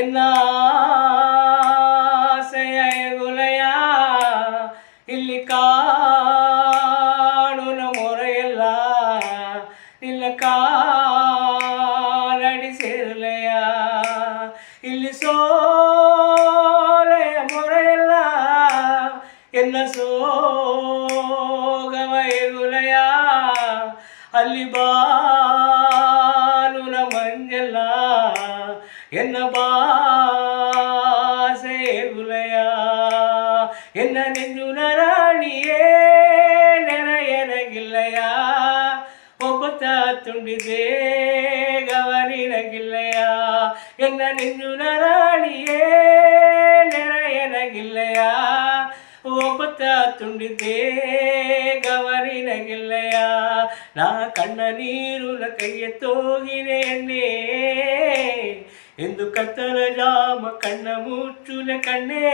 என்ன ஆசையுலையா ಇಲ್ಲಿ ಕಾಣುನ ಮೊರೆಯಲ್ಲ ನಿನ್ನ ಕಾಲಡಿ ಸೇರಲೆಯ ಇಲ್ಲಿ ಸೋಲೆಯ ಮೊರೆಯಲ್ಲ ಎನ್ನ ಸೋಗವ ಎಗುಲೆಯ ಅಲ್ಲಿ ಬಾನುನ ಮಂಜಲ್ಲ ಎನ್ನ ಬಾಸೆ ಎಗುಲೆಯ ಎನ್ನ ನೆಂಜುನ ರಾಣಿಯೇ ನೆರೆಯನಗಿಲ್ಲಯ ಒಬ್ಬತ ತುಂಡಿದೆ ಗವನಿನಗಿಲ್ಲಯ ಎನ್ನ ನೆಂಜುನ ರಾಣಿಯೇ ನೆರೆಯನಗಿಲ್ಲಯ ಒಬ್ಬತ ತುಂಡಿದೆ ಗವನಿನಗಿಲ್ಲಯ ನಾ ಕಣ್ಣ ನೀರುನ ಕೈಯ ತೋಗಿನೆ ಎಣ್ಣೆ ಎಂದು ಕತ್ತಲ ಜಾಮ ಕಣ್ಣ ಮುಚ್ಚುಲೆ ಕಣ್ಣೇ.